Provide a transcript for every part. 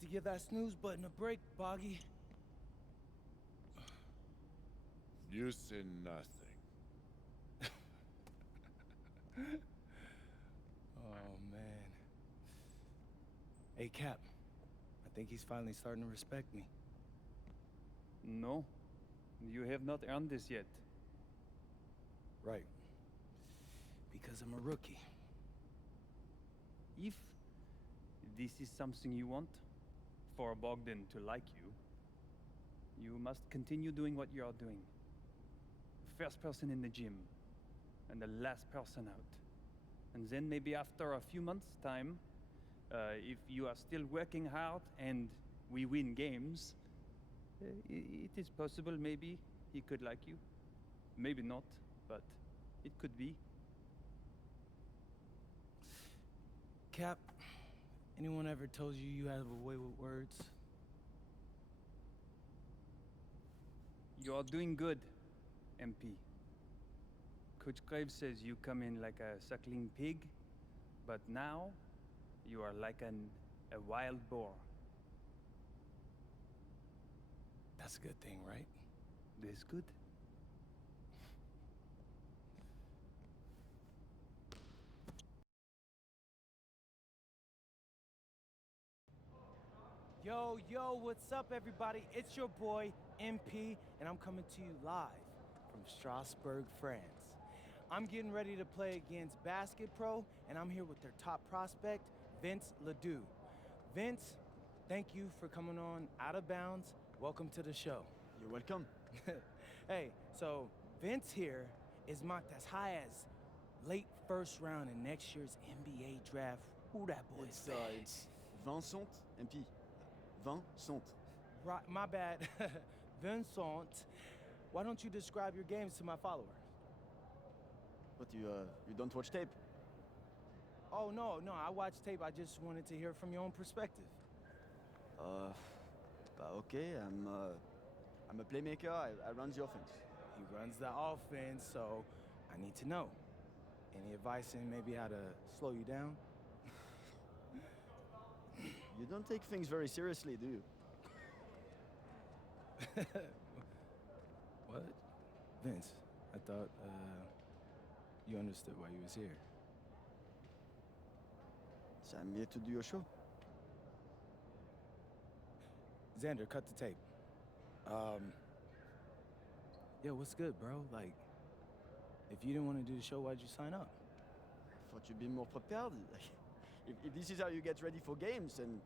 need to give that snooze button a break, Boggy. You say nothing. Oh, man. Hey, Cap. I think he's finally starting to respect me. No, you have not earned this yet. Right. Because I'm a rookie. If this is something you want, for Bogdan to like you, you must continue doing what you are doing. First person in the gym, and the last person out. And then maybe after a few months' time, if you are still working hard and we win games, it is possible maybe he could like you. Maybe not, but it could be. Cap, anyone ever told you you have a way with words? You are doing good, MP. Coach Graves says you come in like a suckling pig, but now you are like a wild boar. That's a good thing, right? This good? Yo, what's up, everybody? It's your boy, MP, and I'm coming to you live from Strasbourg, France. I'm getting ready to play against Basket Pro, and I'm here with their top prospect, Vince Ledoux. Vince, thank you for coming on Out of Bounds. Welcome to the show. You're welcome. Hey, so Vince here is mocked as high as late first round in next year's NBA draft. Who that boy is? It's Vincent, MP. Vincent. Right, my bad. Vincent, why don't you describe your games to my followers? But you don't watch tape? Oh, no, I watch tape. I just wanted to hear from your own perspective. Okay, I'm a playmaker, I run the offense. He runs the offense, so I need to know. Any advice in maybe how to slow you down? You don't take things very seriously, do you? What? Vince, I thought, you understood why you was here. So I'm here to do your show. Xander, cut the tape. Yo, what's good, bro? Like, if you didn't want to do the show, why'd you sign up? Thought you'd be more prepared. If this is how you get ready for games, then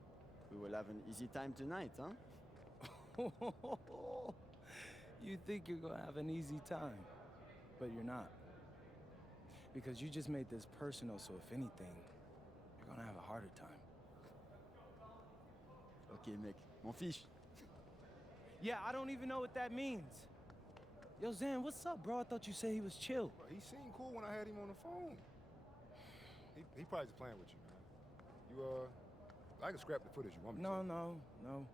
we will have an easy time tonight, huh? You think you're gonna have an easy time, but you're not. Because you just made this personal, so if anything, you're gonna have a harder time. Okay, mec, m'en fiche. Yeah, I don't even know what that means. Yo, Zan, what's up, bro? I thought you said he was chill. Bro, he seemed cool when I had him on the phone. He probably just playing with you, man. I can scrap the footage you want me to. No.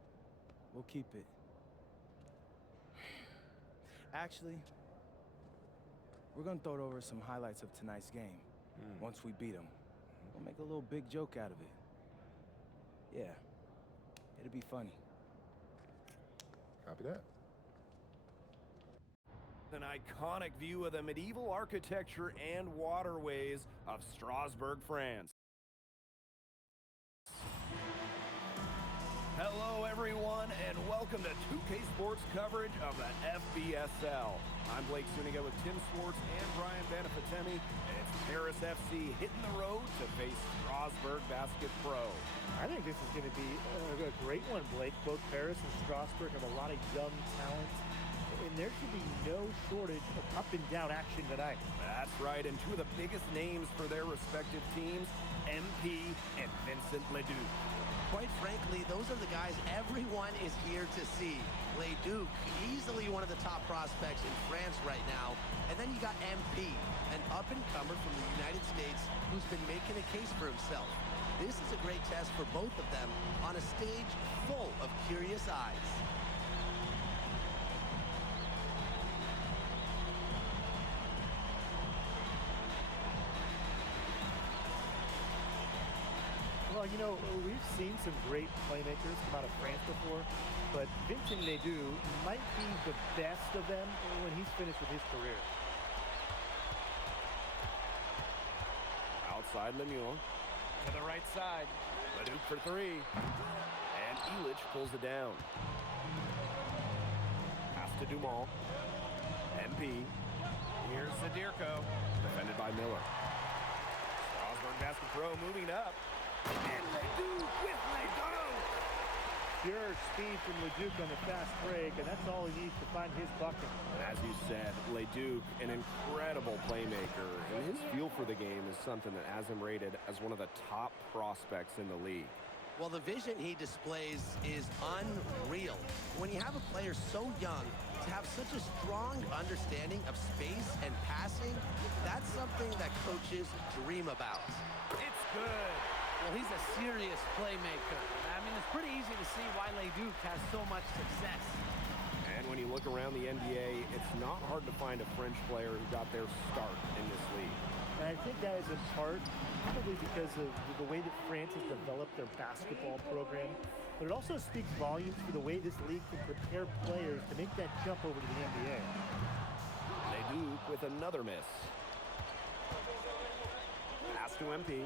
We'll keep it. Actually, we're gonna throw over some highlights of tonight's game. Once we beat them. We'll make a little big joke out of it. Yeah, it'll be funny. Copy that. An iconic view of the medieval architecture and waterways of Strasbourg, France. Hello, everyone, and welcome to 2K Sports coverage of the FBSL. I'm Blake Suniga with Tim Swartz and Brian Banafitemi, and it's Paris FC hitting the road to face Strasbourg Basket Pro. I think this is going to be a great one, Blake. Both Paris and Strasbourg have a lot of young talent, and there should be no shortage of up-and-down action tonight. That's right, and two of the biggest names for their respective teams, MP and Vincent Ledoux. Quite frankly, those are the guys everyone is here to see. Ledoux, easily one of the top prospects in France right now. And then you got MP, an up-and-comer from the United States who's been making a case for himself. This is a great test for both of them on a stage full of curious eyes. Well, You know, we've seen some great playmakers come out of France before, but Vincent Ledoux might be the best of them when he's finished with his career. Outside Lemieux. To the right side. Leduc for three. And Illich pulls it down. Pass to Dumont. MP. Here's Zadirko. Defended by Miller. Strasburg basket throw moving up. And Leduc with Leduc. Pure speed from Leduc on the fast break, and that's all he needs to find his bucket. As you said, Leduc, an incredible playmaker, and his feel for the game is something that has him rated as one of the top prospects in the league. Well, the vision he displays is unreal. When you have a player so young, to have such a strong understanding of space and passing, that's something that coaches dream about. It's good. Well, he's a serious playmaker. I mean, it's pretty easy to see why Leduc has so much success. And when you look around the NBA, it's not hard to find a French player who got their start in this league. And I think that is in part probably because of the way that France has developed their basketball program, but it also speaks volumes for the way this league can prepare players to make that jump over to the NBA. Leduc with another miss. Pass to MP.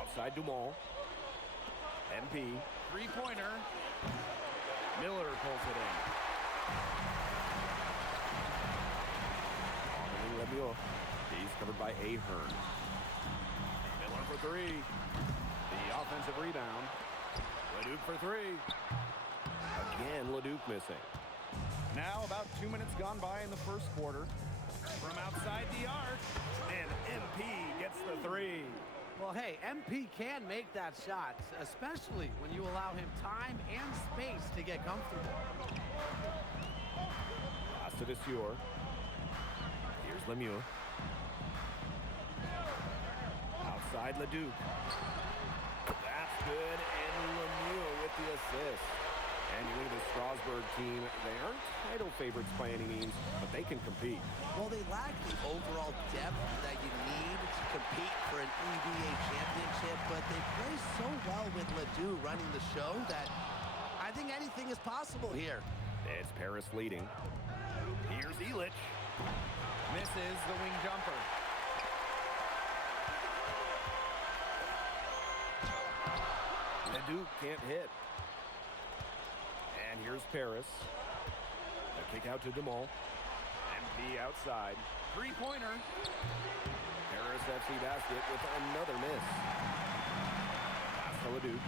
Outside Dumont. MP. Three-pointer. Miller pulls it in. Following Lemieux. He's covered by Ahern. Miller for three. The offensive rebound. Leduc for three. Again, Leduc missing. Now about 2 minutes gone by in the first quarter. From outside the arc. And MP gets the three. Well, hey, MP can make that shot, especially when you allow him time and space to get comfortable. Pass to Vasseur. Here's Lemieux. Outside Leduc. That's good, and Lemieux with the assist. And you look at the Strasburg team, they aren't title favorites by any means, but they can compete. Well, they lack the overall depth that you need to compete for an EBA championship, but they play so well with Ledoux running the show that I think anything is possible here. It's Paris leading. Here's Illich. Misses the wing jumper. Leduc can't hit. And here's Paris. A kick out to Dumont. MP outside. Three-pointer. Paris FC basket with another miss. Pass to Leduc.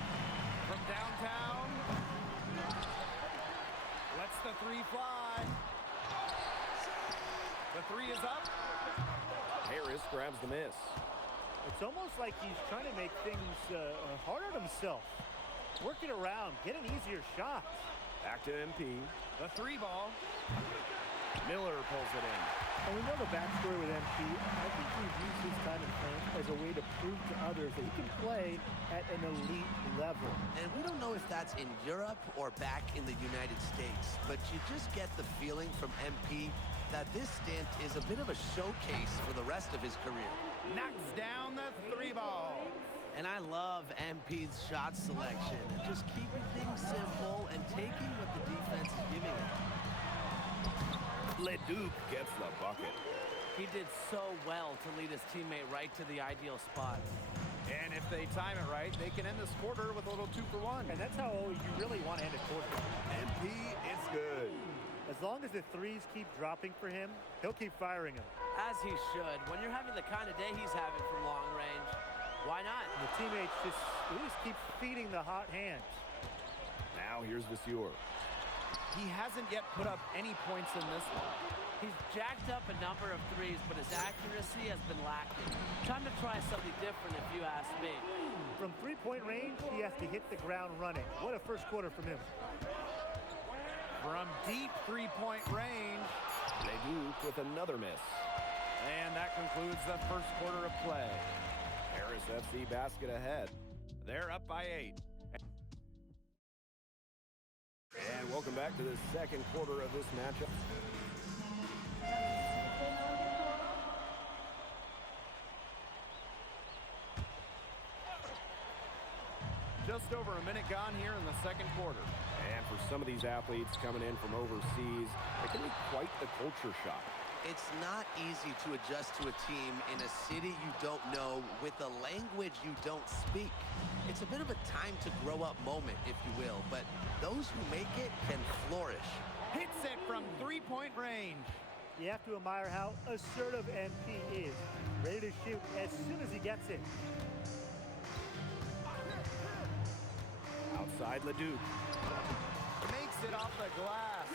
From downtown. Lets the three fly. The three is up. Paris grabs the miss. It's almost like he's trying to make things hard on himself. Work it around, get an easier shot. Back to MP. The three ball. Miller pulls it in. And we know the backstory with MP. I think he's used his time in France as a way to prove to others that he can play at an elite level. And we don't know if that's in Europe or back in the United States, but you just get the feeling from MP that this stint is a bit of a showcase for the rest of his career. Knocks down the three ball. And I love MP's shot selection. Just keeping things simple and taking what the defense is giving him. Leduc gets the bucket. He did so well to lead his teammate right to the ideal spot. And if they time it right, they can end this quarter with a little 2-for-1. And that's how you really want to end a quarter. MP, it's good. As long as the threes keep dropping for him, he'll keep firing them. As he should. When you're having the kind of day he's having from long range, why not? And the teammates just keep feeding the hot hands. Now here's Vasseur. He hasn't yet put up any points in this one. He's jacked up a number of threes, but his accuracy has been lacking. Time to try something different if you ask me. From three-point range, he has to hit the ground running. What a first quarter from him. From deep three-point range. Leduc with another miss. And that concludes the first quarter of play. Paris FC basket ahead. They're up by 8. And welcome back to the second quarter of this matchup. Just over a minute gone here in the second quarter. And for some of these athletes coming in from overseas, it can be quite the culture shock. It's not easy to adjust to a team in a city you don't know with a language you don't speak. It's a bit of a time to grow up moment, if you will, but those who make it can flourish. Hits it from three-point range. You have to admire how assertive MP is. Ready to shoot as soon as he gets it. Outside Leduc. Makes it off the glass.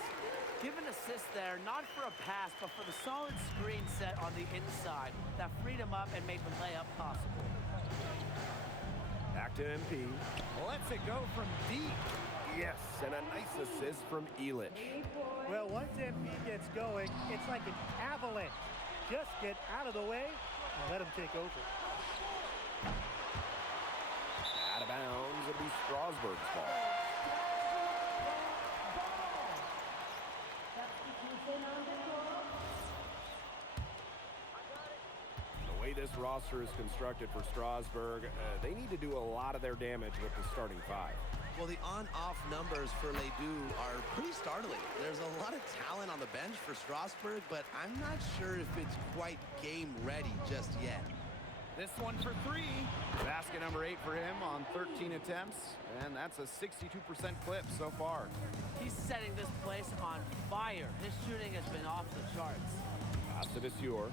Give an assist there, not for a pass, but for the solid screen set on the inside that freed him up and made the layup possible. Back to MP. Lets it go from deep. Yes, and a nice assist from Illich. Well, once MP gets going, it's like an avalanche. Just get out of the way and let him take over. Out of bounds, it'll be Strasburg's ball. The way this roster is constructed for Strasburg, they need to do a lot of their damage with the starting five. Well, the on-off numbers for Ledoux are pretty startling. There's a lot of talent on the bench for Strasburg, but I'm not sure if it's quite game-ready just yet. This one for three. Basket number 8 for him on 13 attempts, and that's a 62% clip so far. He's setting this place on fire. His shooting has been off the charts. Pass to Viseur.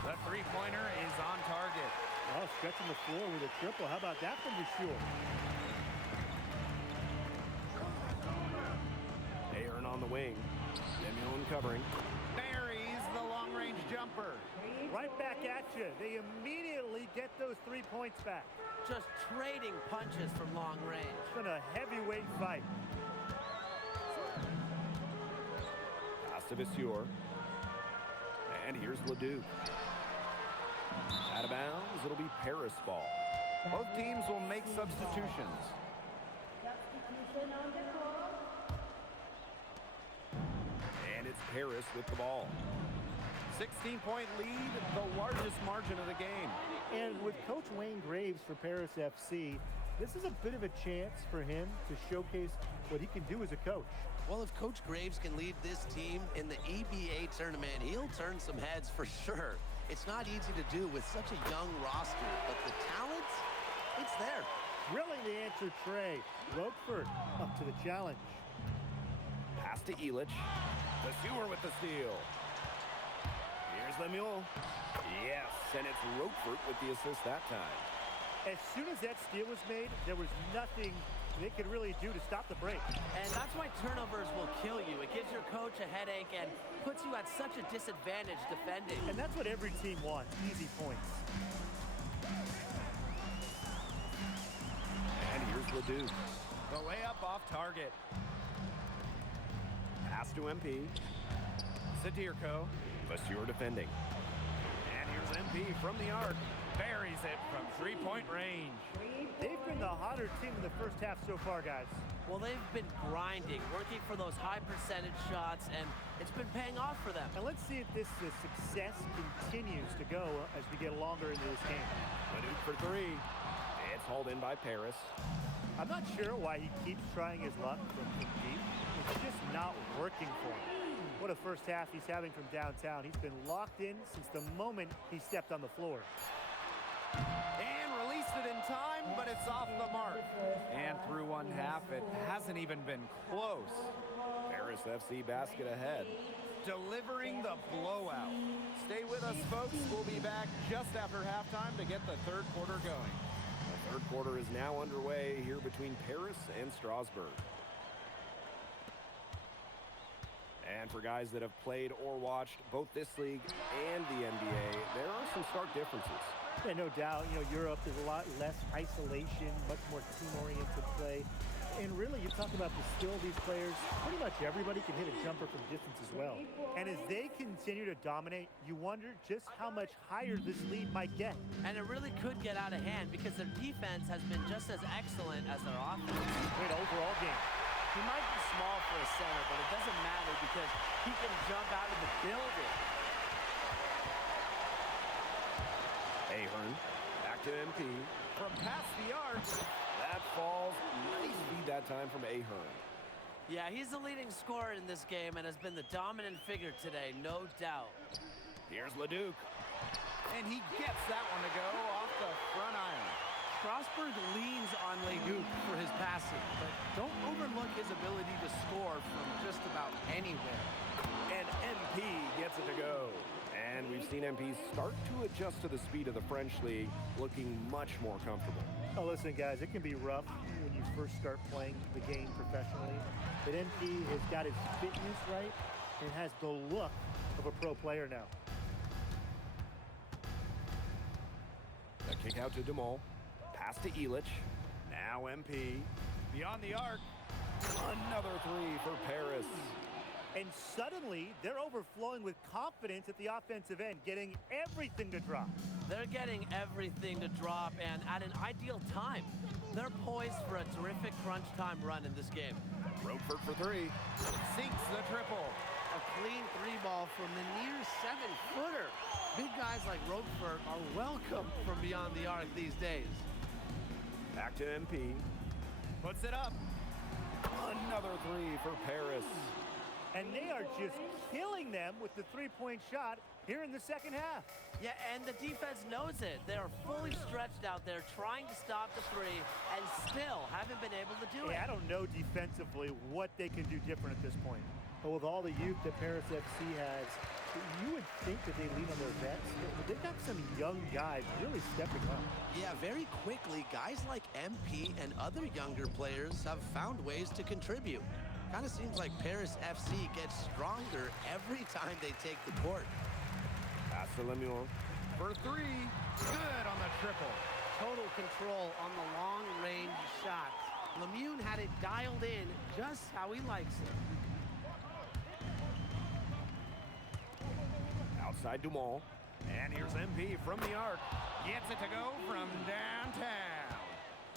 The three-pointer is on target. Oh, stretching the floor with a triple. How about that from Viseur? Aaron on the wing. Lemuel covering. Buries the long-range jumper. Right back at you. They immediately get those 3 points back. Just trading punches from long range. It's been a heavyweight fight. Pass to Viseur. And here's Leduc. Out of bounds, it'll be Paris ball. Both teams will make substitutions. And it's Paris with the ball. 16-point lead, the largest margin of the game. And with Coach Wayne Graves for Paris FC, this is a bit of a chance for him to showcase what he can do as a coach. Well, if Coach Graves can lead this team in the EBA tournament, he'll turn some heads for sure. It's not easy to do with such a young roster, but the talent, it's there. Drilling the answer tray. Roquefort up to the challenge. Pass to Illich. Viseur with the steal. Here's Lemuel. Yes, and it's Roquefort with the assist that time. As soon as that steal was made, there was nothing they could really do to stop the break. And that's why turnovers will kill you. It gives your coach a headache and puts you at such a disadvantage defending. And that's what every team wants, easy points. And here's Ledoux. The layup off target. Pass to MP. Sadirko. Viseur defending. And here's MP from the arc. Buries it from three-point range. They've been the hotter team in the first half so far, guys. Well, they've been grinding, working for those high percentage shots, and it's been paying off for them. And let's see if this success continues to go as we get longer into this game. Leduc for three. It's hauled in by Paris. I'm not sure why he keeps trying his luck from deep. It's just not working for him. What a first half he's having from downtown. He's been locked in since the moment he stepped on the floor. And released it in time, but it's off the mark. And through one half, it hasn't even been close. Paris FC basket ahead. Delivering the blowout. Stay with us, folks. We'll be back just after halftime to get the third quarter going. The third quarter is now underway here between Paris and Strasburg. And for guys that have played or watched both this league and the NBA, there are some stark differences. Yeah, no doubt. You know, Europe, there's a lot less isolation, much more team-oriented play. And really, you talk about the skill of these players, pretty much everybody can hit a jumper from distance as well. And as they continue to dominate, you wonder just how much higher this lead might get. And it really could get out of hand because their defense has been just as excellent as their offense. Great overall game. He might be small for a center, but it doesn't matter because he can jump out of the building. Ahern, back to MP. From past the arc, That falls. Nice feed that time from Ahern. Yeah, he's the leading scorer in this game and has been the dominant figure today, no doubt. Here's Leduc. And he gets that one to go off the front iron. Strasburg leans on Leduc for his passing, but don't overlook his ability to score from just about anywhere. And MP gets it to go. And we've seen MP start to adjust to the speed of the French league, looking much more comfortable. Oh, listen, guys, it can be rough when you first start playing the game professionally. But MP has got his fitness right and has the look of a pro player now. A kick out to Dumont. Pass to Illich. Now MP. Beyond the arc. Another three for Paris. And suddenly, they're overflowing with confidence at the offensive end, getting everything to drop. They're getting everything to drop, and at an ideal time. They're poised for a terrific crunch time run in this game. Roquefort for three. Sinks the triple. A clean three ball from the near 7-footer. Big guys like Roquefort are welcome from beyond the arc these days. Back to MP. Puts it up. Another three for Paris. And they are just killing them with the three-point shot here in the second half. Yeah, and the defense knows it. They are fully stretched out there trying to stop the three and still haven't been able to do it. I don't know defensively what they can do different at this point. But with all the youth that Paris FC has, you would think that they lean on their vets, but they've got some young guys really stepping up. Yeah, very quickly, guys like MP and other younger players have found ways to contribute. Kind of seems like Paris FC gets stronger every time they take the court. Pass to Lemieux. For three. Good on the triple. Total control on the long-range shot. Lemieux had it dialed in just how he likes it. Outside Dumont. And here's MP from the arc. Gets it to go from downtown.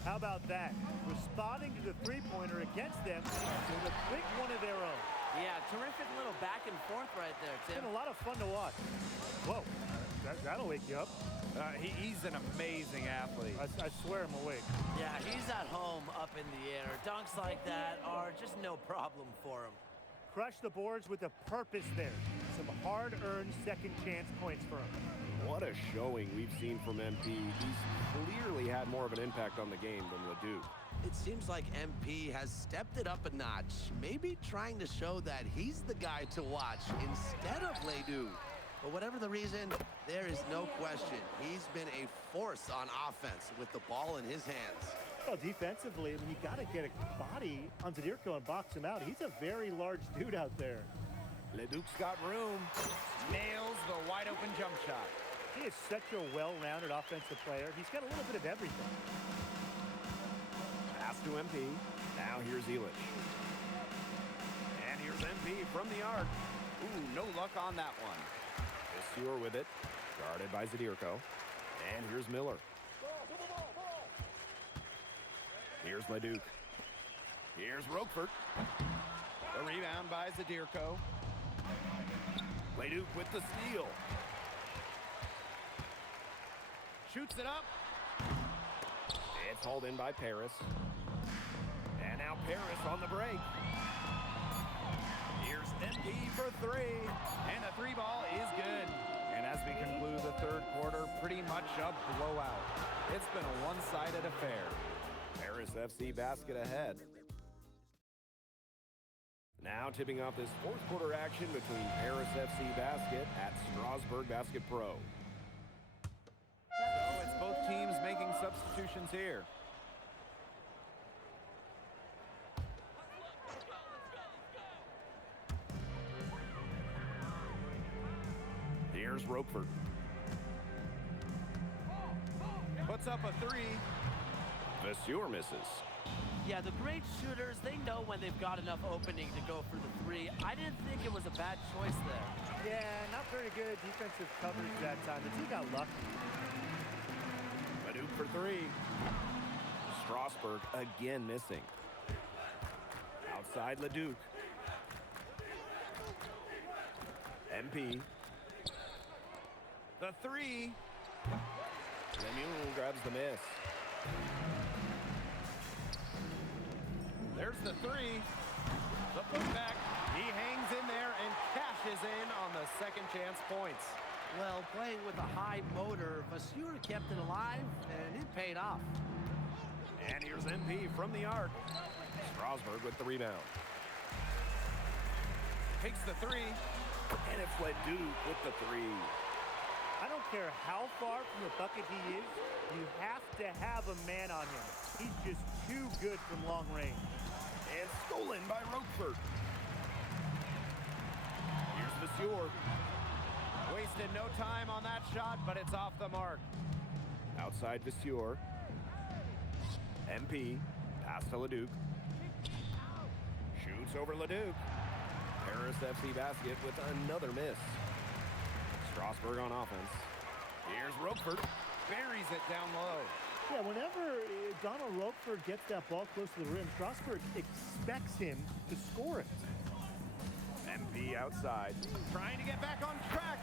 How about that? Responding to the three-pointer against them with a quick one of their own. Yeah, terrific little back and forth right there, It's Tim. been a lot of fun to watch. Whoa, that'll wake you up. He's an amazing athlete. I swear I'm awake. Yeah, he's at home up in the air. Dunks like that are just no problem for him. Crush the boards with a purpose there. Some hard-earned second-chance points for him. What a showing we've seen from MP. He's clearly had more of an impact on the game than Leduc. It seems like MP has stepped it up a notch, maybe trying to show that he's the guy to watch instead of Leduc. But whatever the reason, there is no question. He's been a force on offense with the ball in his hands. Well, defensively, you got to get a body on Zadirko and box him out. He's a very large dude out there. Leduc's got room. Nails the wide-open jump shot. He is such a well-rounded offensive player. He's got a little bit of everything. Pass to MP. Now here's Illich. And here's MP from the arc. Ooh, no luck on that one. Monsieur with it. Guarded by Zadirko. And here's Miller. Here's Leduc. Here's Roquefort. The rebound by Zadirko. Leduc with the steal. Shoots it up. It's hauled in by Paris. And now Paris on the break. Here's MP for three. And the three ball is good. And as we conclude the third quarter, pretty much a blowout. It's been a one-sided affair. Paris FC basket ahead. Now tipping off this fourth quarter action between Paris FC basket at Strasburg Basket Pro. So it's both teams making substitutions here. Here's Roquefort. Puts up a three. Monsieur misses. Yeah, the great shooters, they know when they've got enough opening to go for the three. I didn't think it was a bad choice there. Yeah, not very good defensive coverage that time. The team got lucky. Leduc for three. Strasburg again missing. Outside Leduc. MP. The three. Lemieux grabs the miss. There's the three. The putback. He hangs in there and cashes in on the second chance points. Well, playing with a high motor, Vasseur kept it alive, and it paid off. And here's MP from the arc. Strasburg with the rebound. Takes the three. And it's Leduc with the three. I don't care how far from the bucket he is, you have to have a man on him. He's just too good from long range. And stolen by Roquefort. Here's Vasseur. Wasted no time on that shot, but it's off the mark. Outside Vasseur. MP. Pass to Leduc. Shoots over Leduc. Paris FC basket with another miss. Strasburg on offense. Here's Roquefort. Buries it down low. Yeah, whenever Donald Roquefort gets that ball close to the rim, Strasburg expects him to score it. MP outside. Trying to get back on track.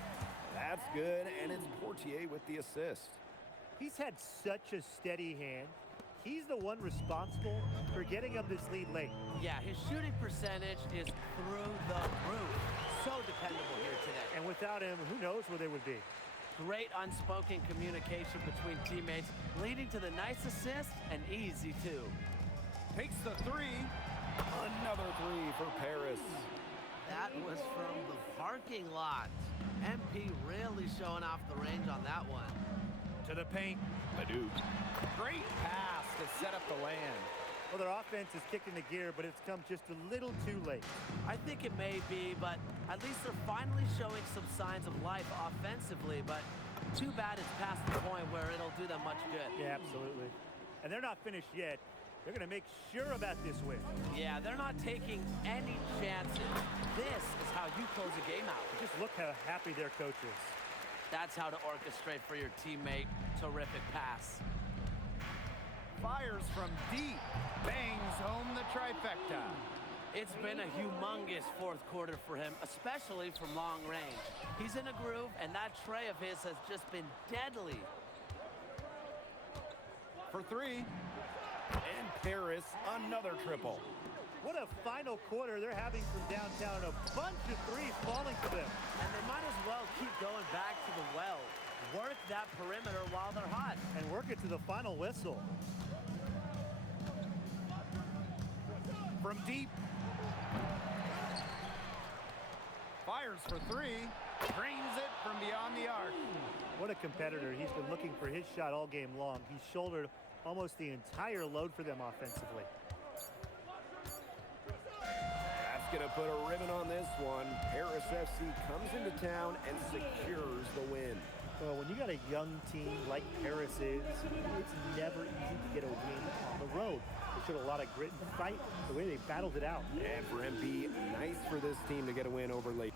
That's good, and it's Portier with the assist. He's had such a steady hand. He's the one responsible for getting him this lead late. Yeah, his shooting percentage is through the roof. So dependable here today. And without him, who knows where they would be. Great unspoken communication between teammates, leading to the nice assist and easy two. Takes the three. Another three for Paris. That was from the parking lot. MP really showing off the range on that one. To the paint. Leduc. Great pass to set up the land. Well, their offense is kicking the gear, but it's come just a little too late. I think it may be, but at least they're finally showing some signs of life offensively, but too bad it's past the point where it'll do them much good. Yeah, absolutely. And they're not finished yet. They're going to make sure about this win. Yeah, they're not taking any chances. This is how you close a game out. Just look how happy their coach is. That's how to orchestrate for your teammate. Terrific pass. Fires from deep. Bangs home the trifecta. It's been a humongous fourth quarter for him, especially from long range. He's in a groove, and that tray of his has just been deadly. For three. And Paris, another triple. What a final quarter they're having from downtown. A bunch of threes falling for them. And they might as well keep going back to the well. Work that perimeter while they're hot. And work it to the final whistle. From deep. Fires for three. Drains it from beyond the arc. What a competitor. He's been looking for his shot all game long. He's shouldered almost the entire load for them offensively. That's going to put a ribbon on this one. Paris FC comes into town and secures the win. Well, when you got a young team like Paris is, it's never easy to get a win on the road. They showed a lot of grit and fight, the way they battled it out. And for MP, nice for this team to get a win over late.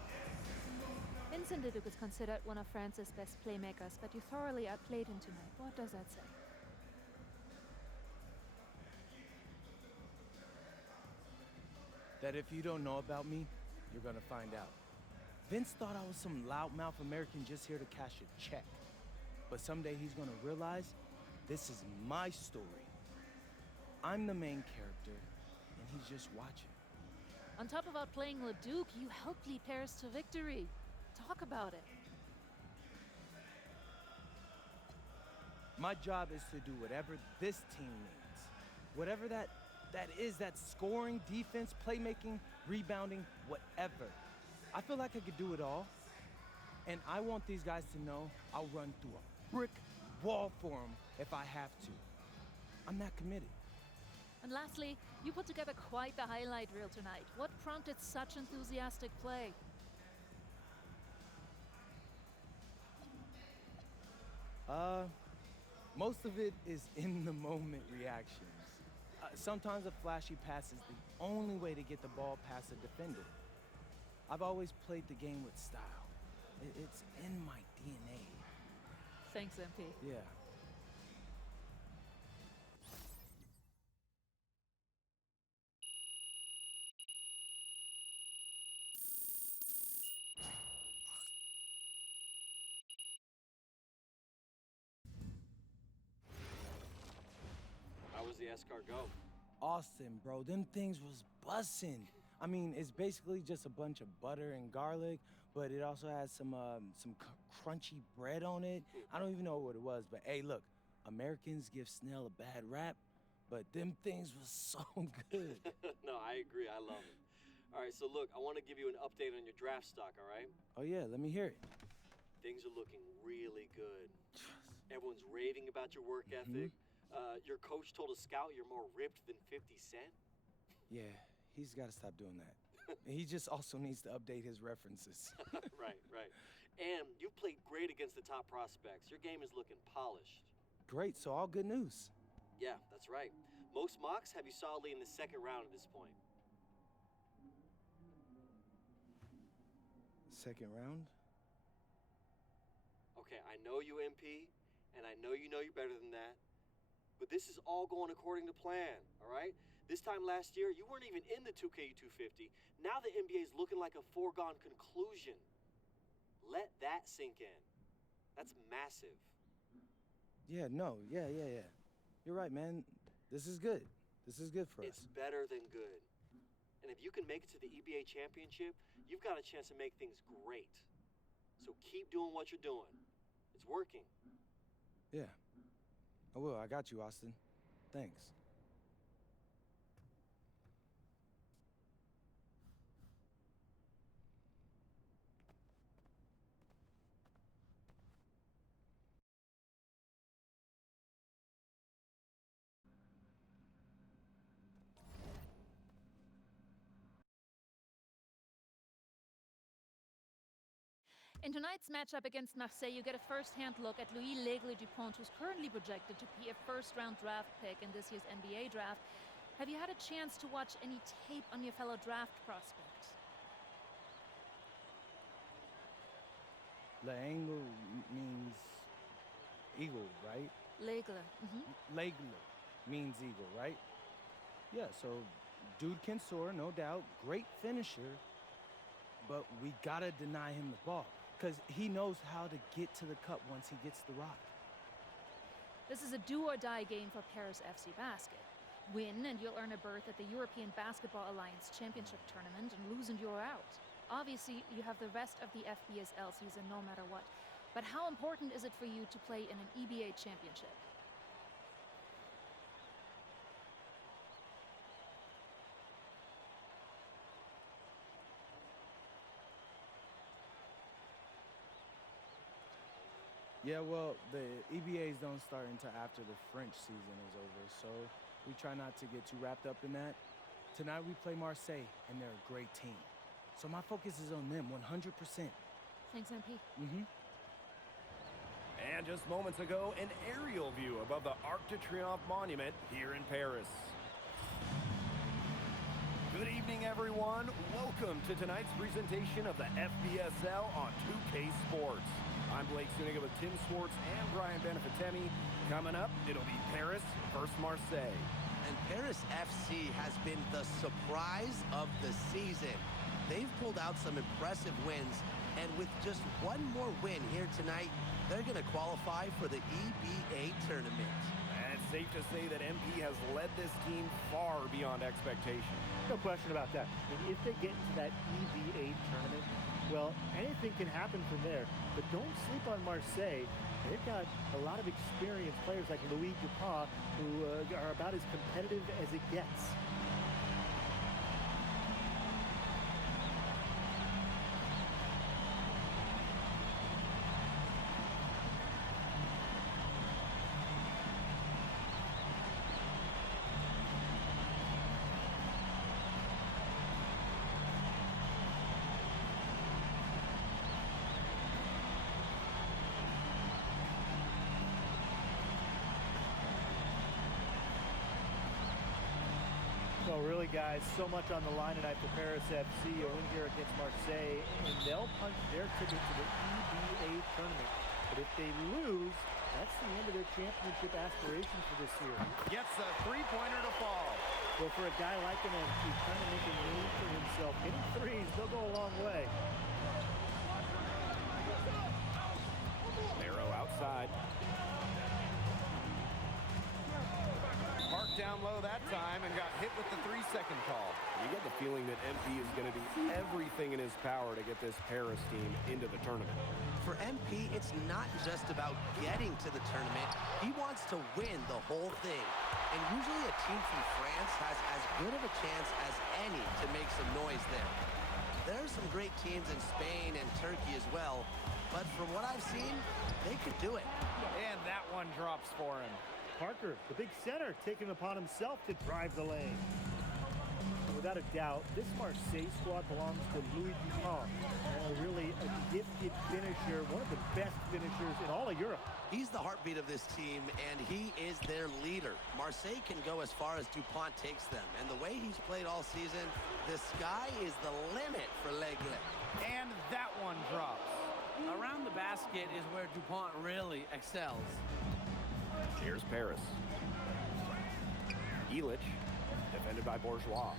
Vincent Leduc is considered one of France's best playmakers, but you thoroughly outplayed him tonight. What does that say? That if you don't know about me, you're gonna find out. Vince thought I was some loudmouth American just here to cash a check. But someday he's gonna realize this is my story. I'm the main character, and he's just watching. On top of outplaying Leduc, you helped lead Paris to victory. Talk about it. My job is to do whatever this team needs. Whatever that is, that scoring, defense, playmaking, rebounding, whatever. I feel like I could do it all. And I want these guys to know I'll run through a brick wall for them if I have to. I'm that committed. And lastly, you put together quite the highlight reel tonight. What prompted such enthusiastic play? Most of it is in-the-moment reactions. Sometimes a flashy pass is the only way to get the ball past a defender. I've always played the game with style. It's in my DNA. Thanks, MP. Yeah. How was the escargot? Austin, bro, them things was bussin'. I mean, it's basically just a bunch of butter and garlic, but it also has some crunchy bread on it. I don't even know what it was, but hey, look, Americans give snail a bad rap, but them things was so good. No, I agree. I love it. All right, so look, I want to give you an update on your draft stock, all right? Oh yeah, let me hear it. Things are looking really good. Everyone's raving about your work ethic. Your coach told a scout you're more ripped than 50 Cent. Yeah, he's got to stop doing that. And he just also needs to update his references. Right. And you've played great against the top prospects. Your game is looking polished. Great, so all good news. Yeah, that's right. Most mocks have you solidly in the second round at this point. Second round? Okay, I know you, MP, and I know you better than that. But this is all going according to plan, all right? This time last year, you weren't even in the 2K 250. Now the NBA is looking like a foregone conclusion. Let that sink in. That's massive. Yeah. You're right, man. This is good. This is good for It's us. better than good. And if you can make it to the EBA championship, you've got a chance to make things great. So keep doing what you're doing. It's working. Yeah. I will. I got you, Austin. Thanks. In tonight's matchup against Marseille, you get a first-hand look at Louis L'Aigle Dupont, who's currently projected to be a first-round draft pick in this year's NBA draft. Have you had a chance to watch any tape on your fellow draft prospect? L'Aigle means eagle, right? L'Aigle. L'Aigle means eagle, right? Yeah, so dude can soar, no doubt. Great finisher. But we gotta deny him the ball, because he knows how to get to the cup once he gets the rock. This is a do-or-die game for Paris FC Basket. Win and you'll earn a berth at the European Basketball Alliance Championship Tournament, and lose and you're out. Obviously, you have the rest of the FBSL season no matter what. But how important is it for you to play in an EBA championship? Yeah, well, the EBAs don't start until after the French season is over, so we try not to get too wrapped up in that. Tonight we play Marseille, and they're a great team. So my focus is on them 100%. Thanks, MP. And just moments ago, an aerial view above the Arc de Triomphe monument here in Paris. Good evening, everyone. Welcome to tonight's presentation of the FBSL on 2K Sports. I'm Blake Suniga with Tim Swartz and Brian Benefitemi. Coming up, it'll be Paris versus Marseille. And Paris FC has been the surprise of the season. They've pulled out some impressive wins, and with just one more win here tonight, they're going to qualify for the EBA tournament. And it's safe to say that MP has led this team far beyond expectation. No question about that. I mean, if they get into that EBA tournament, well, anything can happen from there. But don't sleep on Marseille. They've got a lot of experienced players like Louis Dupont, who are about as competitive as it gets. So really, guys, so much on the line tonight for Paris FC. A win here against Marseille, and they'll punch their ticket to the EBA tournament. But if they lose, that's the end of their championship aspirations for this year. Gets a three-pointer to fall. Well, for a guy like him, he's trying to make a name for himself. Hitting threes, they'll go a long way. Arrow outside. Park down low that time and got hit with the 3-second call. You get the feeling that MP is going to do everything in his power to get this Paris team into the tournament. For MP, it's not just about getting to the tournament. He wants to win the whole thing. And usually a team from France has as good of a chance as any to make some noise there. There are some great teams in Spain and Turkey as well, but from what I've seen, they could do it. And that one drops for him. Parker, the big center, taking it upon himself to drive the lane. Without a doubt, this Marseille squad belongs to Louis Dupont. Really a gifted finisher, one of the best finishers in all of Europe. He's the heartbeat of this team, and he is their leader. Marseille can go as far as Dupont takes them, and the way he's played all season, the sky is the limit for L'Aigle. And that one drops. Around the basket is where Dupont really excels. Here's Paris. Illich, defended by Bourgeois.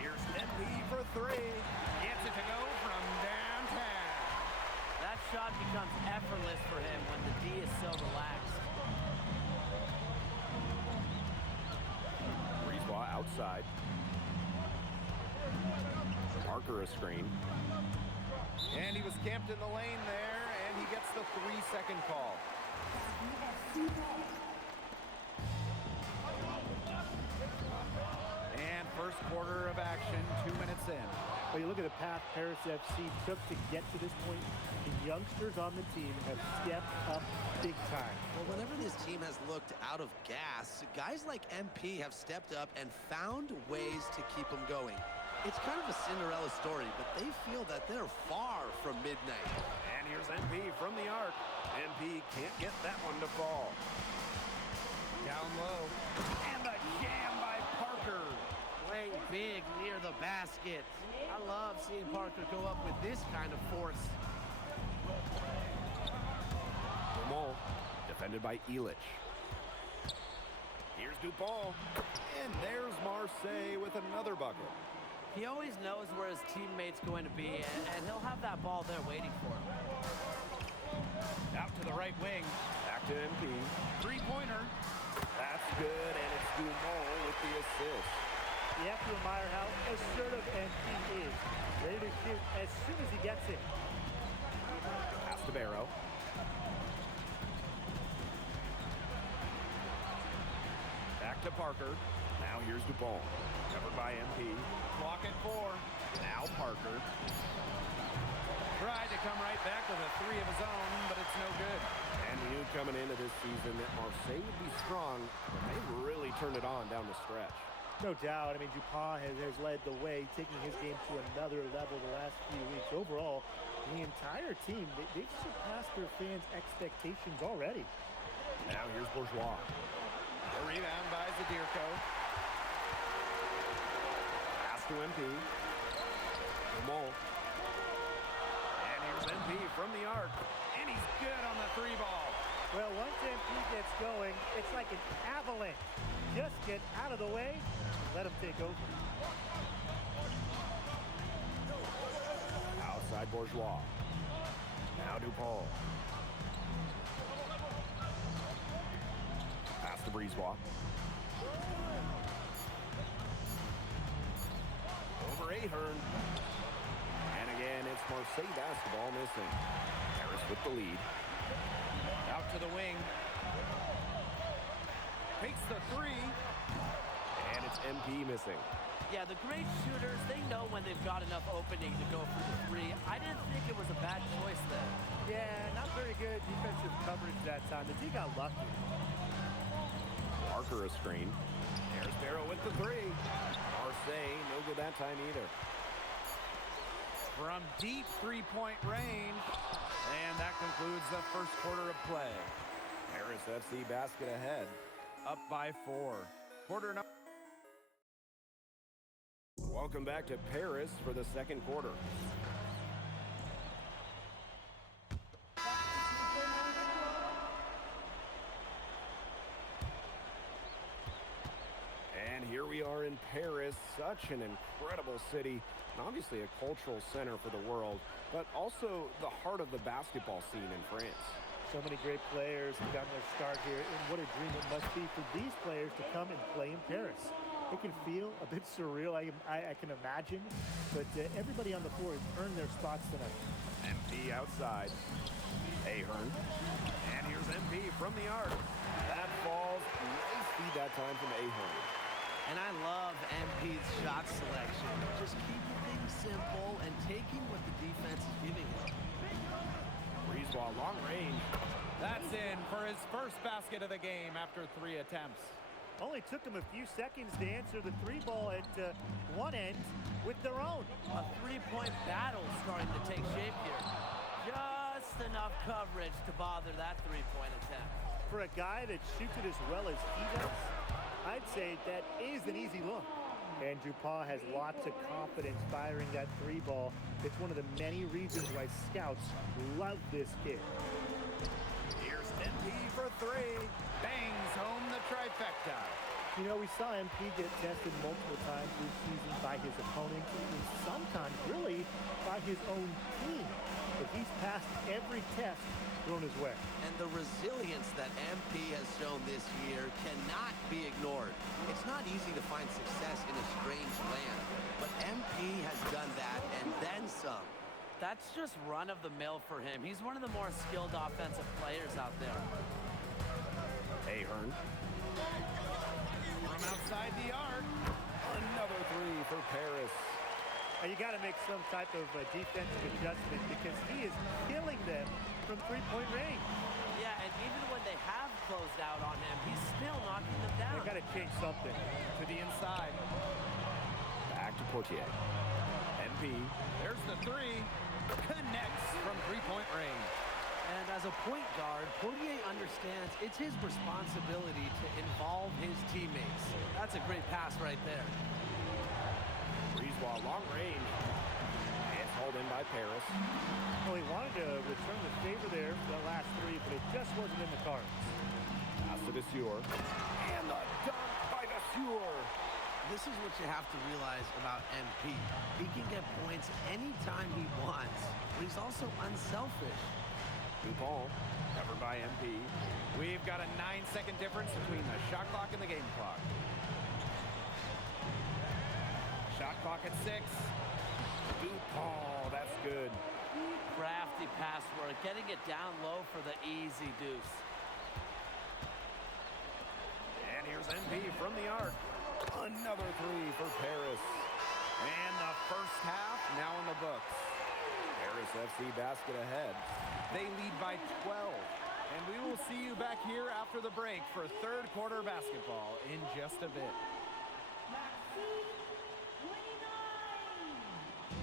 Here's MP for 3. Gets it to go from downtown. That shot becomes effortless for him when the D is so relaxed. Bourgeois outside. Parker a screen. And he was camped in the lane there, and he gets the 3-second call. And first quarter of action, 2 minutes in. Well, you look at the path Paris FC took to get to this point. The youngsters on the team have stepped up big time. Well, whenever this team has looked out of gas, guys like MP have stepped up and found ways to keep them going. It's kind of a Cinderella story, but they feel that they're far from midnight. And here's MP from the arc. MP can't get that one to fall. Down low. And the jam by Parker. Playing big near the basket. I love seeing Parker go up with this kind of force. Dumont, defended by Illich. Here's Dupont. And there's Marseille with another bucket. He always knows where his teammate's going to be, and he'll have that ball there waiting for him. Out to the right wing. Back to MP. 3-pointer. That's good, and it's Dumont with the assist. You have to admire how assertive MP is. Ready to shoot as soon as he gets it. Pass to Barrow. Back to Parker. Now here's Dupont. Covered by MP. Clock at 4. Now Parker. Tried to come right back with a 3 of his own, but it's no good. And we knew coming into this season that Marseille would be strong, but they really turned it on down the stretch. No doubt. I mean, Dupont has led the way, taking his game to another level the last few weeks. Overall, the entire team, they've surpassed their fans' expectations already. Now here's Bourgeois. The rebound by Zadirko. Pass to MP. Dumont. And here's MP from the arc. And he's good on the 3-ball. Well, once MP gets going, it's like an avalanche. Just get out of the way, let him take over. Outside Bourgeois. Now Dupont. Pass to Brisebois. Over Ahern. And again, it's Marseille basketball missing. Paris with the lead. Out to the wing. Takes the 3. And it's MP missing. Yeah, the great shooters, they know when they've got enough opening to go for the 3. I didn't think it was a bad choice there. Yeah, not very good defensive coverage that time. The D got lucky. Parker a screen. There's Barrow with the 3. Marseille, no good that time either. From deep 3-point range. And that concludes the first quarter of play. Paris FC basket ahead. Up by 4. Quarter number. Welcome back to Paris for the second quarter. And here we are in Paris, such an incredible city, and obviously a cultural center for the world, but also the heart of the basketball scene in France. So many great players have gotten their start here, and what a dream it must be for these players to come and play in Paris. It can feel a bit surreal, I can imagine, but everybody on the floor has earned their spots tonight. MP outside. Ahern. And here's MP from the arc. That falls. Nice feed that time from Ahern. And I love MP's shot selection. Just keeping things simple and taking what the defense is giving him. Breeze ball, long range. That's in for his first basket of the game after 3 attempts. Only took them a few seconds to answer the three ball at one end with their own. A three-point battle starting to take shape here. Just enough coverage to bother that three-point attempt. For a guy that shoots it as well as he does, I'd say that is an easy look. And Dupont has lots of confidence firing that three ball. It's one of the many reasons why scouts love this kid. Here's MP for 3. Bangs home the trifecta. You know, we saw MP get tested multiple times this season by his opponents and sometimes really by his own team. But he's passed every test thrown his way. And the resilience that MP has shown this year cannot be ignored. It's not easy to find success in a strange land, but MP has done that and then some. That's just run-of-the-mill for him. He's one of the more skilled offensive players out there. Ahern. From outside the arc. Another 3 for Paris. You got to make some type of defensive adjustment because he is killing them from three-point range. Yeah, and even when they have closed out on him, he's still knocking them down. They got to change something. To the inside. Back to Portier. MP. There's the 3. Connects from three-point range. And as a point guard, Portier understands it's his responsibility to involve his teammates. That's a great pass right there. Breeze ball, long range. And hauled in by Paris. Well, he wanted to return the favor there for the last 3, but it just wasn't in the cards. Pass to Desure. And the dunk by Desure. This is what you have to realize about MP. He can get points anytime he wants, but he's also unselfish. Dupont, covered by MP. We've got a 9-second difference between the shot clock and the game clock. Shot clock at 6. Dupont, that's good. Crafty pass work, getting it down low for the easy deuce. And here's MP from the arc. Another 3 for Paris. And the first half now in the books. Paris FC basket ahead. They lead by 12. And we will see you back here after the break for third quarter basketball in just a bit.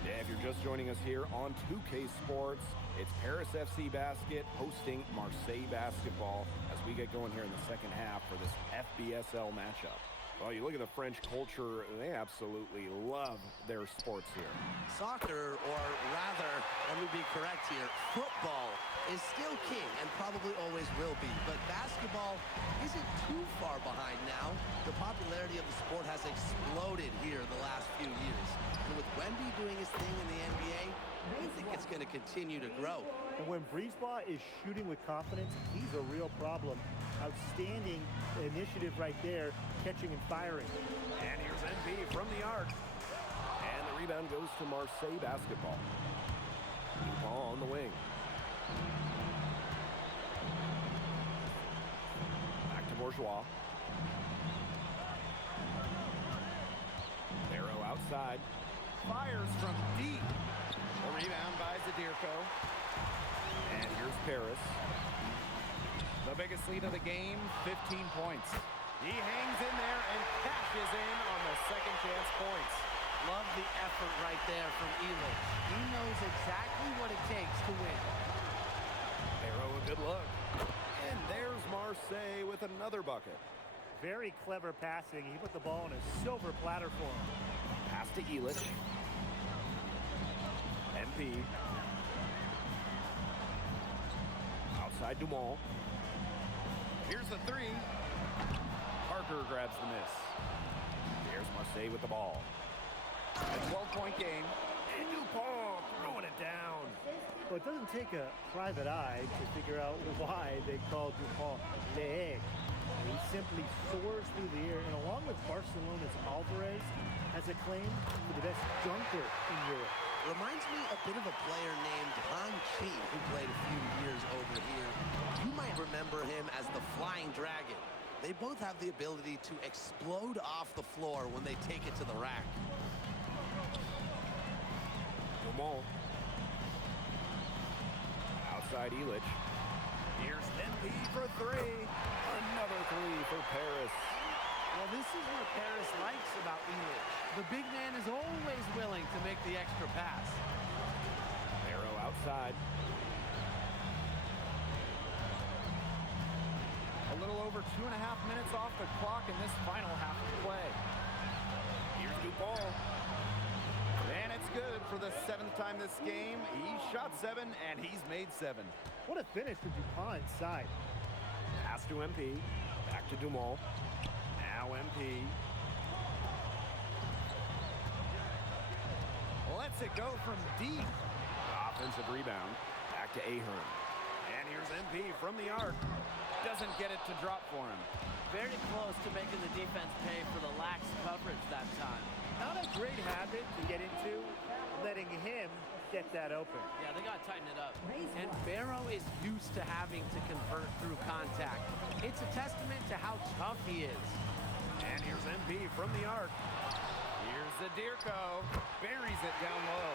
Yeah, if you're just joining us here on 2K Sports, it's Paris FC basket hosting Marseille basketball as we get going here in the second half for this FBSL matchup. Well, you look at the French culture, they absolutely love their sports here. Soccer, or rather, let me be correct here, football is still king and probably always will be. But basketball isn't too far behind now. The popularity of the sport has exploded here the last few years. And with Wemby doing his thing in the NBA, I think it's going to continue to grow. And when Breezeball is shooting with confidence, he's a real problem. Outstanding initiative right there, catching and firing. And here's MP from the arc. And the rebound goes to Marseille basketball. Dupont on the wing. Back to Bourgeois. Barrow outside. Fires from deep. The rebound by Zadirko. And here's Paris. The biggest lead of the game, 15 points. He hangs in there and cashes in on the second chance points. Love the effort right there from Elich. He knows exactly what it takes to win. Barrow, a good look. And there's Marseille with another bucket. Very clever passing. He put the ball on a silver platter for him. Pass to Elich. MP. Outside Dumont. Here's the 3. Parker grabs the miss. Here's Marseille with the ball. A 12-point game. And DuPont throwing it down. Well, it doesn't take a private eye to figure out why they call DuPont Le Egg. He simply soars through the air, and along with Barcelona's Alvarez, has a claim for the best dunker in Europe. Reminds me a bit of a player named Han Chi, who played a few years over here. You might remember him as the Flying Dragon. They both have the ability to explode off the floor when they take it to the rack. Dumont. Outside Illich. Here's MP for three. Another three for Paris. Well, this is what Paris likes about Illich. The big man is always willing to make the extra pass. Barrow outside. A little over 2.5 minutes off the clock in this final half of play. Here's DuPont. And it's good for the 7th time this game. He shot 7, and he's made 7. What a finish for DuPont inside. Pass to MP. Back to Dumont. Now MP. Lets it go from deep. Offensive rebound. Back to Ahern. And here's MP from the arc. Doesn't get it to drop for him. Very close to making the defense pay for the lax coverage that time. Not a great habit to get into, letting him get that open. Yeah, they got to tighten it up. And Barrow is used to having to convert through contact. It's a testament to how tough he is. And here's MP from the arc. Here's Zadirko. Buries it down low.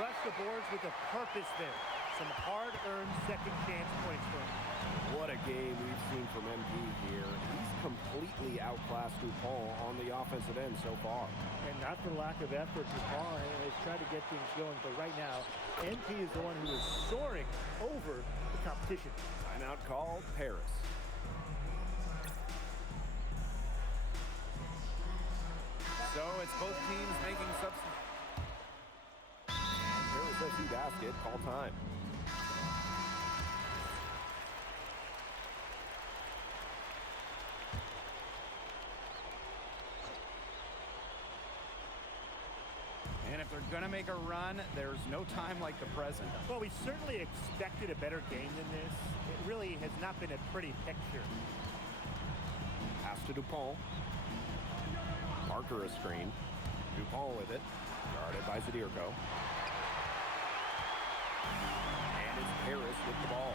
Crush the boards with a purpose there. Some hard-earned second chance points for him. What a game we've seen from MP here. He's completely outclassed DuPont on the offensive end so far. And not for lack of effort, DuPont has tried to get things going, but right now, MP is the one who is soaring over the competition. Timeout called, Paris. So it's both teams making substitutions. Paris FC basket, call time. And if they're going to make a run, there's no time like the present. Well, we certainly expected a better game than this. It really has not been a pretty picture. Pass to DuPont. Parker a screen. DuPont with it. Guarded by Zadirko. And it's Paris with the ball.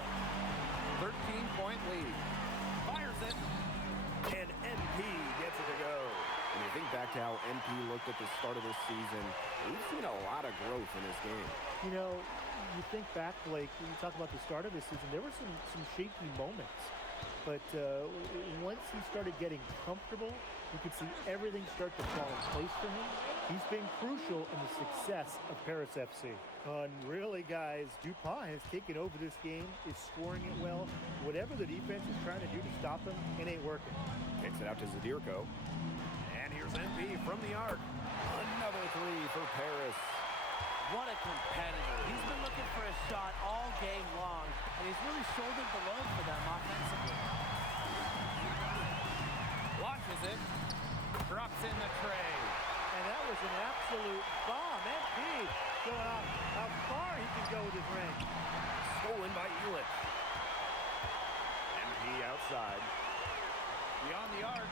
13-point lead. Fires it. And MP gets it to go. When you think back to how MP looked at the start of this season, we've seen a lot of growth in his game. You know, you think back, Blake, when you talk about the start of this season, there were some shaky moments. But once he started getting comfortable, you could see everything start to fall in place for him. He's been crucial in the success of Paris FC. And really, guys, DuPont has taken over this game, is scoring it well. Whatever the defense is trying to do to stop him, it ain't working. Kicks it out to Zadirko. And here's MP from the arc. Another three for Paris. What a competitor. He's been looking for a shot all game long, and he's really shouldered the load for them offensively. Launches it. Drops in the tray. And that was an absolute bomb. MP showing off how far he can go with his range. Stolen by Illich. MP outside. Beyond the arc.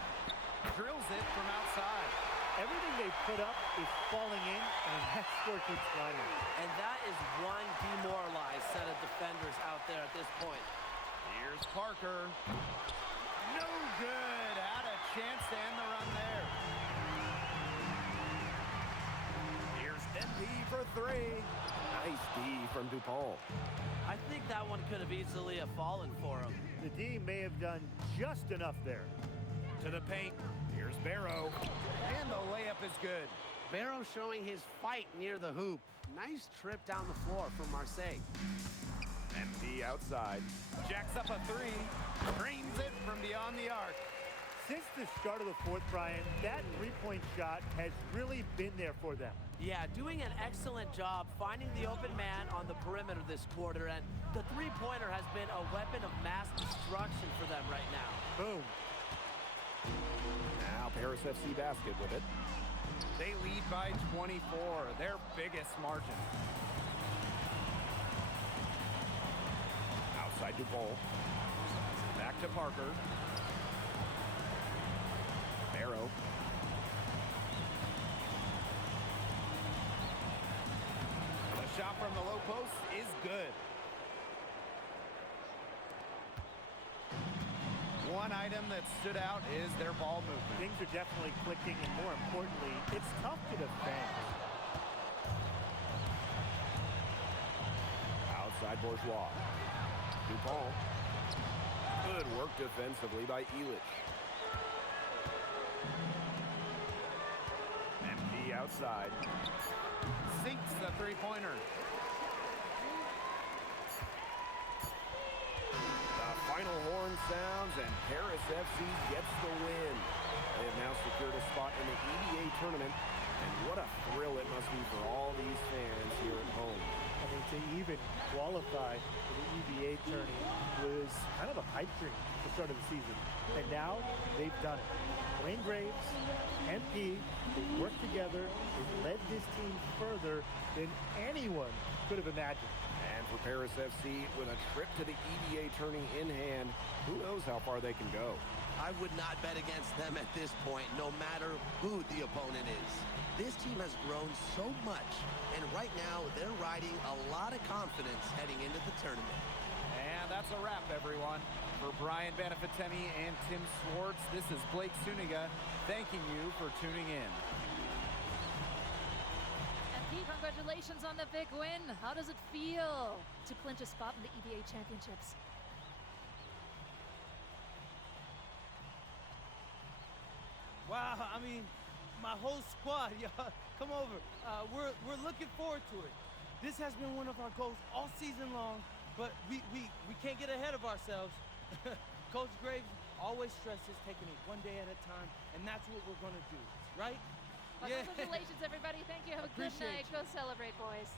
Drills it from outside. Everything they put up is falling in, and that score keeps climbing. And that is one demoralized set of defenders out there at this point. Here's Parker. No good. Had a chance to end the run there. Here's MP for three. Nice D from DuPont. I think that one could have easily have fallen for him. The D may have done just enough there. To the paint. Here's Barrow. And the layup is good. Barrow showing his fight near the hoop. Nice trip down the floor from Marseille. MP outside. Jacks up a three. Drains it from beyond the arc. Since the start of the fourth, Brian, that three-point shot has really been there for them. Yeah, doing an excellent job finding the open man on the perimeter this quarter, and the three-pointer has been a weapon of mass destruction for them right now. Boom. Now Paris FC basket with it. They lead by 24, their biggest margin. Outside Duvall. Back to Parker. Barrow. The shot from the low post is good. One item that stood out is their ball movement. Things are definitely clicking, and more importantly, it's tough to defend. Outside Bourgeois. Dupont. Good work defensively by Elich. MP outside. Sinks the three-pointer. The final horn sounds, and Paris FC gets the win. They have now secured a spot in the EDA tournament, and what a thrill it must be for all these fans here at home. I mean, to even qualify for the EVA tourney was kind of a pipe dream at the start of the season. And now they've done it. Wayne Graves, MP, they've worked together. They've led this team further than anyone could have imagined. And for Paris FC, with a trip to the EDA tourney in hand, who knows how far they can go. I would not bet against them at this point, no matter who the opponent is. This team has grown so much, and right now they're riding a lot of confidence heading into the tournament. And that's a wrap, everyone. For Brian Banafitemi and Tim Swartz, this is Blake Suniga thanking you for tuning in. And Pete, congratulations on the big win. How does it feel to clinch a spot in the EVA Championships? Wow, I mean, my whole squad, y'all, come over. We're looking forward to it. This has been one of our goals all season long, but we can't get ahead of ourselves. Coach Graves always stresses taking it one day at a time, and that's what we're gonna do, right? Well, congratulations, everybody. Thank you. Have a good night. Go celebrate, boys.